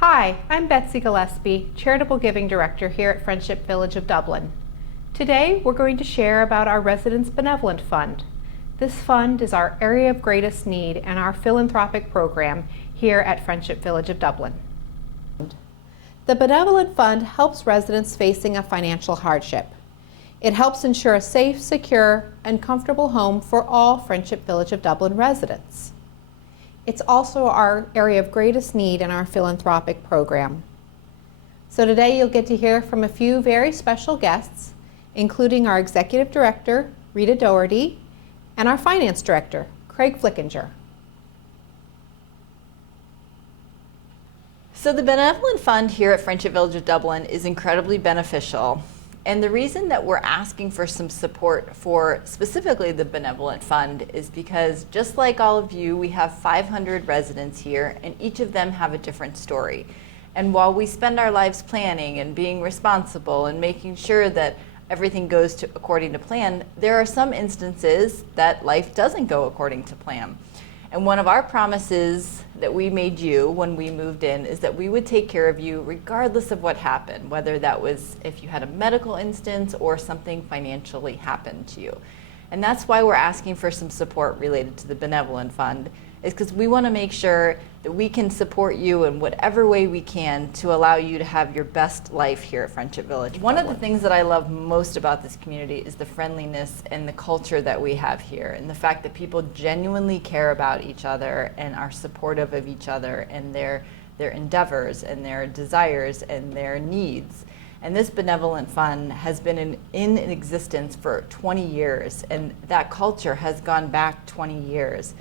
Hi, I'm Betsy Gillespie, Charitable Giving Director here at Friendship Village of Dublin. Today we're going to share about our Residents Benevolent Fund. This fund is our area of greatest need and our philanthropic program here at Friendship Village of Dublin. The Benevolent Fund helps residents facing a financial hardship. It helps ensure a safe, secure, and comfortable home for all Friendship Village of Dublin residents. It's also our area of greatest need in our philanthropic program. So today you'll get to hear from a few very special guests, including our Executive Director, Rita Doherty, and our Finance Director, Craig Flickinger. So the Benevolent Fund here at Friendship Village of Dublin is incredibly beneficial. And the reason that we're asking for some support for specifically the Benevolent Fund is because just like all of you, we have 500 residents here and each of them have a different story. And while we spend our lives planning and being responsible and making sure that everything goes according to plan, there are some instances that life doesn't go according to plan. And one of our promises that we made you when we moved in is that we would take care of you regardless of what happened, whether that was if you had a medical instance or something financially happened to you. And that's why we're asking for some support related to the Benevolent Fund, is because we want to make sure that we can support you in whatever way we can to allow you to have your best life here at Friendship Village. One of the things that I love most about this community is the friendliness and the culture that we have here, and the fact that people genuinely care about each other and are supportive of each other and their endeavors and their desires and their needs. And this Benevolent Fund has been in existence for 20 years, and that culture has gone back 20 years.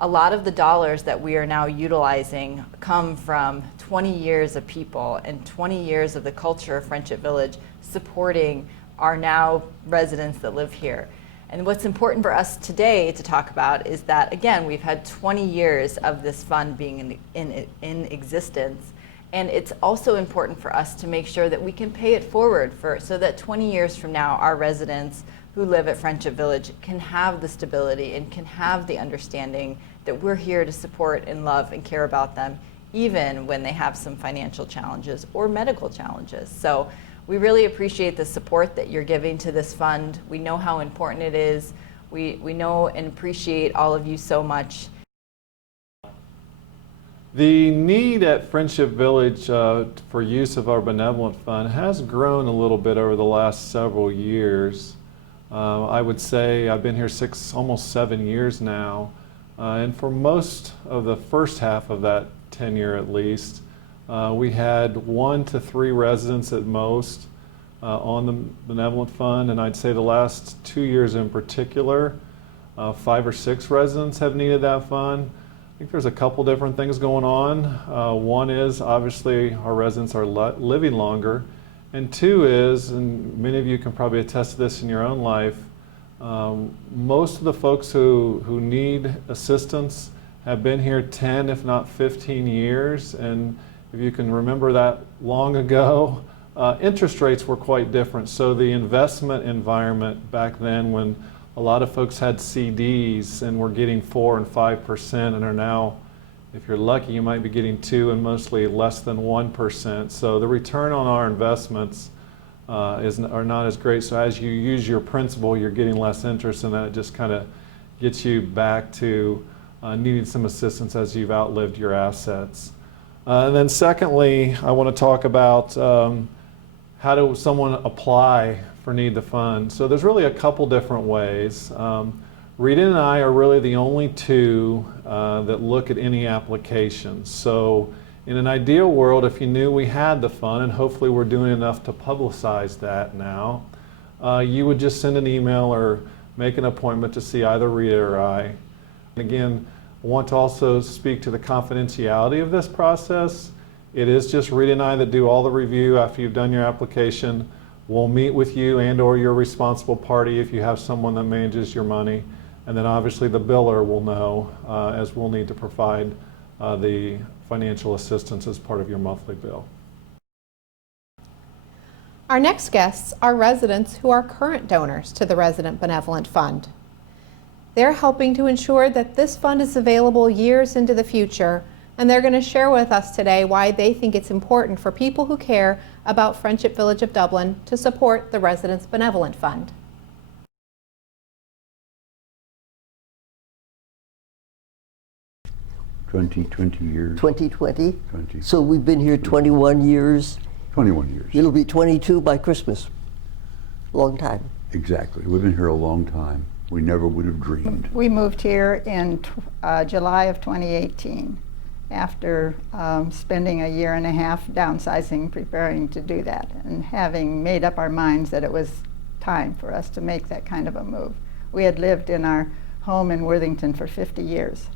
A lot of the dollars that we are now utilizing come from 20 years of people and 20 years of the culture of Friendship Village supporting our now residents that live here. And what's important for us today to talk about is that, again, we've had 20 years of this fund being in existence. And it's also important for us to make sure that we can pay it forward so that 20 years from now, our residents who live at Friendship Village can have the stability and can have the understanding that we're here to support and love and care about them, even when they have some financial challenges or medical challenges. So we really appreciate the support that you're giving to this fund. We know how important it is. We know and appreciate all of you so much. The need at Friendship Village for use of our Benevolent Fund has grown a little bit over the last several years. I would say I've been here almost 7 years now, and for most of the first half of that tenure at least, we had 1 to 3 residents at most on the Benevolent Fund, and I'd say the last 2 years in particular, 5 or 6 residents have needed that fund. I think there's a couple different things going on. One is obviously our residents are living longer. And 2 is, and many of you can probably attest to this in your own life, most of the folks who need assistance have been here 10, if not 15 years. And if you can remember that long ago, interest rates were quite different. So the investment environment back then, when a lot of folks had CDs and were getting 4 and 5% and are now, if you're lucky, you might be getting 2 and mostly less than 1%. So the return on our investments are not as great. So as you use your principal, you're getting less interest, and that just kind of gets you back to needing some assistance as you've outlived your assets. And then secondly, I want to talk about how does someone apply for Need the Fund. So there's really a couple different ways. Rita and I are really the only 2 that look at any applications. So in an ideal world, if you knew we had the fund, and hopefully we're doing enough to publicize that now, you would just send an email or make an appointment to see either Rita or I. And again, I want to also speak to the confidentiality of this process. It is just Rita and I that do all the review after you've done your application. We'll meet with you and or your responsible party if you have someone that manages your money. And then obviously the biller will know, as we'll need to provide the financial assistance as part of your monthly bill. Our next guests are residents who are current donors to the Resident Benevolent Fund. They're helping to ensure that this fund is available years into the future and they're going to share with us today why they think it's important for people who care about Friendship Village of Dublin to support the Residents Benevolent Fund. Twenty years. 2020. 20. So we've been here 21 years. 21 years. It'll be 22 by Christmas. Long time. Exactly. We've been here a long time. We never would have dreamed. We moved here in July of 2018 after spending a year and a half downsizing, preparing to do that, and having made up our minds that it was time for us to make that kind of a move. We had lived in our home in Worthington for 50 years.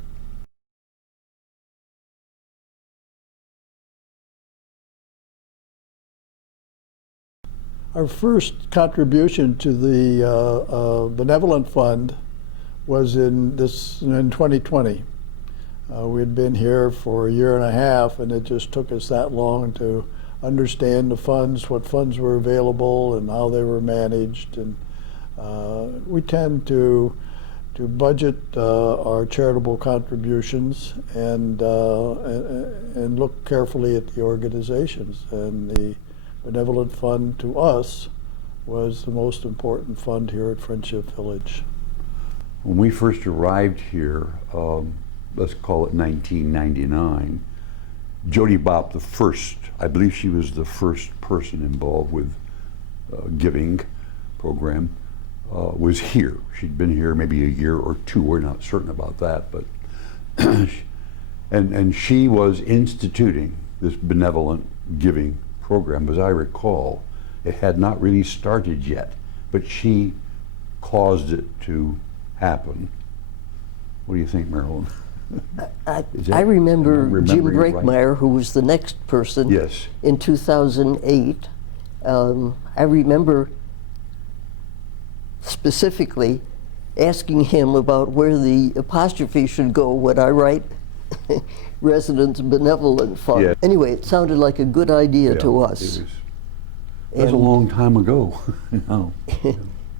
Our first contribution to the Benevolent Fund was in 2020. We had been here for a year and a half, and it just took us that long to understand the funds, what funds were available, and how they were managed. And we tend to budget our charitable contributions and look carefully at the organizations. And the Benevolent Fund to us was the most important fund here at Friendship Village. When we first arrived here, let's call it 1999, Jody Bopp, I believe she was the first person involved with giving program, was here. She'd been here maybe a year or two. We're not certain about that, but and she was instituting this benevolent giving program. As I recall, it had not really started yet, but she caused it to happen. What do you think, Marilyn? I remember Jim Breakmeyer, who was the next person. Yes. In 2008. I remember specifically asking him about where the apostrophe should go when I write Residents Benevolent Fund. Yeah. Anyway, it sounded like a good idea to us. It was a long time ago. No.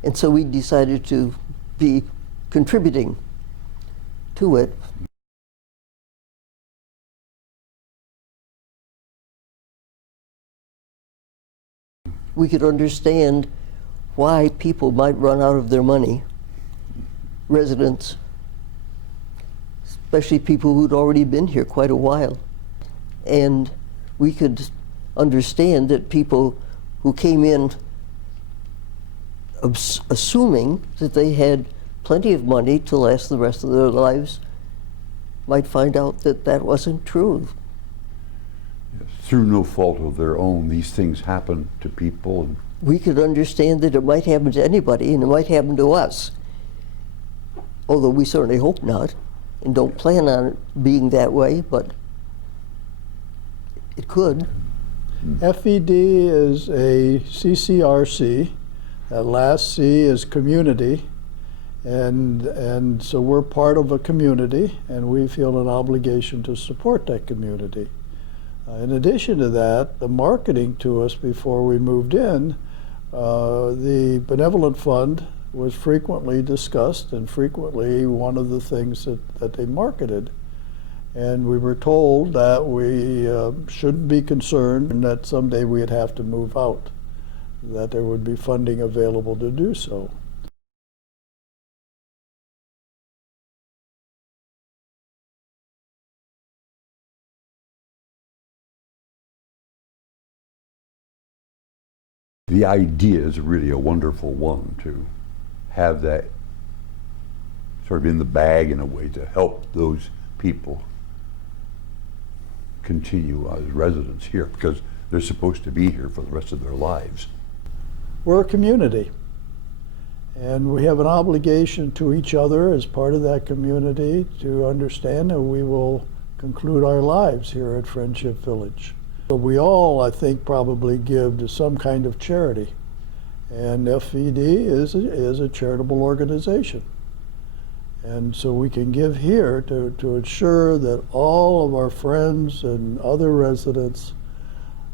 And so we decided to be contributing to it. We could understand why people might run out of their money, residents, especially people who'd already been here quite a while. And we could understand that people who came in assuming that they had plenty of money to last the rest of their lives might find out that that wasn't true. Through no fault of their own, these things happen to people. And we could understand that it might happen to anybody, and it might happen to us. Although we certainly hope not, and don't plan on it being that way, but it could. FVD is a CCRC. That last C is community. And so we're part of a community, and we feel an obligation to support that community. In addition to that, the marketing to us before we moved in, the Benevolent Fund was frequently discussed and frequently one of the things that they marketed. And we were told that we shouldn't be concerned and that someday we'd have to move out, that there would be funding available to do so. the idea is really a wonderful one, to have that sort of in the bag in a way to help those people continue as residents here, because they're supposed to be here for the rest of their lives. We're a community, and we have an obligation to each other as part of that community to understand that we will conclude our lives here at Friendship Village. But we all, I think, probably give to some kind of charity, and FVD is a charitable organization. And so we can give here to ensure that all of our friends and other residents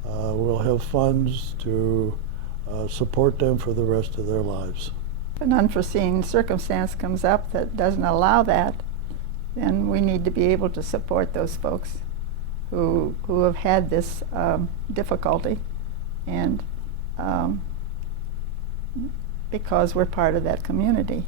will have funds to support them for the rest of their lives. If an unforeseen circumstance comes up that doesn't allow that, then we need to be able to support those folks who have had this difficulty, and because we're part of that community.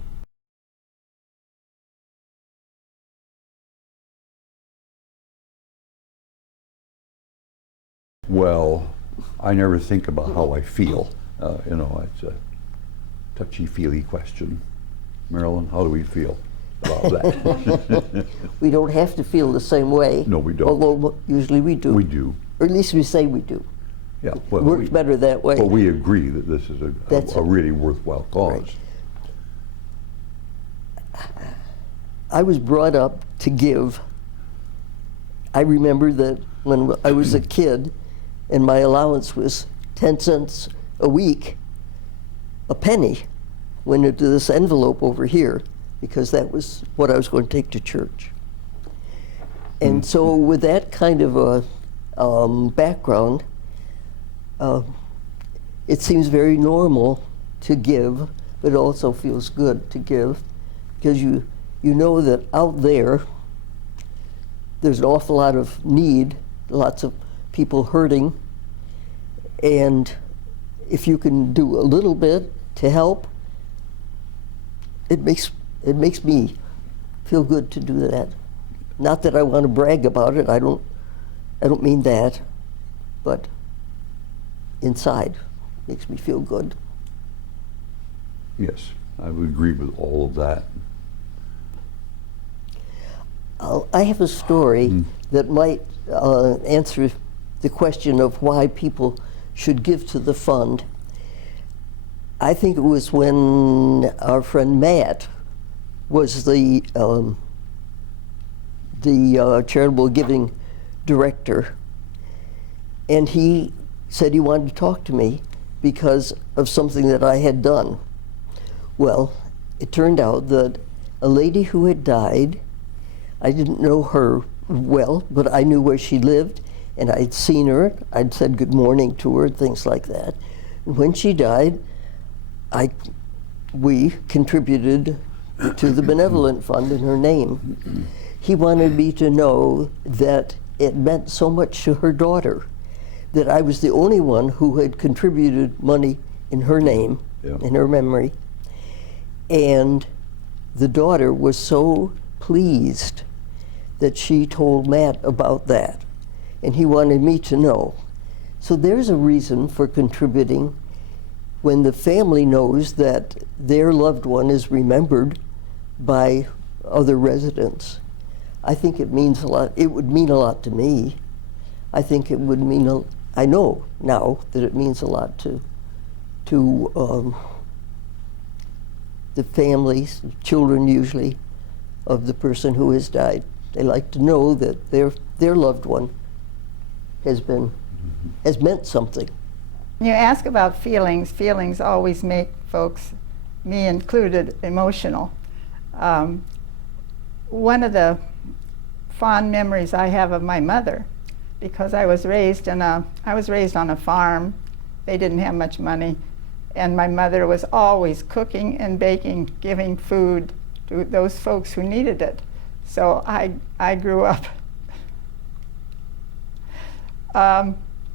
Well, I never think about how I feel. You know, it's a touchy-feely question. Marilyn, how do we feel about that? We don't have to feel the same way. No, we don't. Although usually we do. We do. Or at least we say we do. Yeah. It Well, works better that way. But we agree that this is That's a it. really worthwhile cause. Right. I was brought up to give. I remember that when I was a kid and my allowance was 10 cents a week, a penny went into this envelope over here because that was what I was going to take to church. And so with that kind of a background, it seems very normal to give, but it also feels good to give because you know that out there's an awful lot of need, lots of people hurting, and if you can do a little bit to help, it makes me feel good to do that. Not that I want to brag about it. I don't mean that, but inside makes me feel good. Yes, I would agree with all of that. I have a story that might answer the question of why people should give to the fund. I think it was when our friend Matt was the Charitable Giving Director, and he said he wanted to talk to me because of something that I had done. Well, it turned out that a lady who had died, I didn't know her well, but I knew where she lived, and I'd seen her. I'd said good morning to her, things like that. And when she died, we contributed to the Benevolent Fund in her name. He wanted me to know that it meant so much to her daughter that I was the only one who had contributed money in her name, in her memory. And the daughter was so pleased that she told Matt about that, and he wanted me to know. So there's a reason for contributing when the family knows that their loved one is remembered by other residents. I think it means a lot. It would mean a lot to me. I think it would mean, I know now that it means a lot to the families, children usually, of the person who has died. They like to know that their loved one has meant something. You ask about feelings. Feelings always make folks, me included, emotional. One of the fond memories I have of my mother, because I was raised on a farm. They didn't have much money, and my mother was always cooking and baking, giving food to those folks who needed it. So I grew up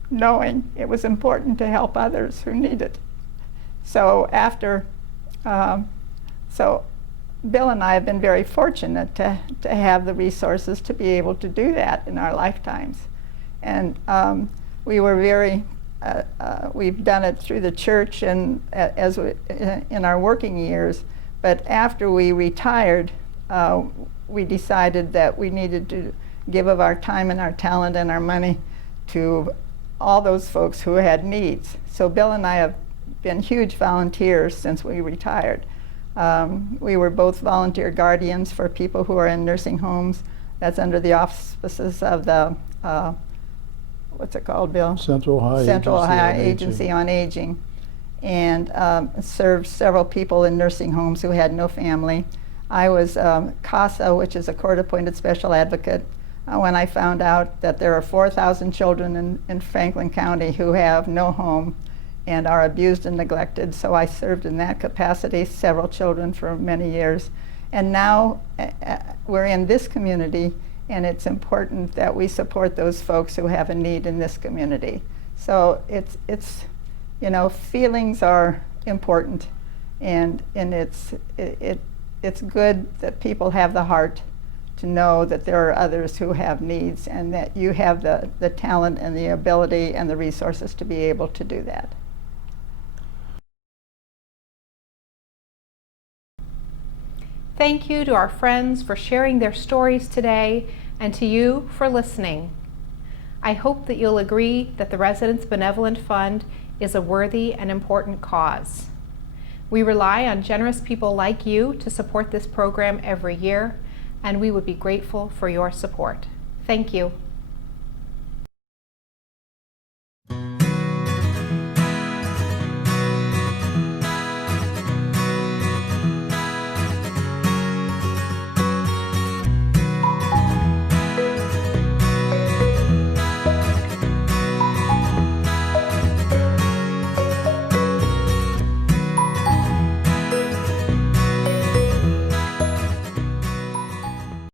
knowing it was important to help others who need it. So so Bill and I have been very fortunate to have the resources to be able to do that in our lifetimes. And we were very, we've done it through the church and in our working years, but after we retired, we decided that we needed to give of our time and our talent and our money to all those folks who had needs. So Bill and I have been huge volunteers since we retired. We were both volunteer guardians for people who are in nursing homes. That's under the auspices of the, what's it called, Bill? Central Ohio Agency on Aging. And served several people in nursing homes who had no family. I was CASA, which is a court-appointed special advocate, when I found out that there are 4,000 children in Franklin County who have no home and are abused and neglected. So I served in that capacity, several children for many years. And now we're in this community, and it's important that we support those folks who have a need in this community. So it's you know, feelings are important, and it's good that people have the heart to know that there are others who have needs, and that you have the talent and the ability and the resources to be able to do that. Thank you to our friends for sharing their stories today, and to you for listening. I hope that you'll agree that the Residents Benevolent Fund is a worthy and important cause. We rely on generous people like you to support this program every year, and we would be grateful for your support. Thank you.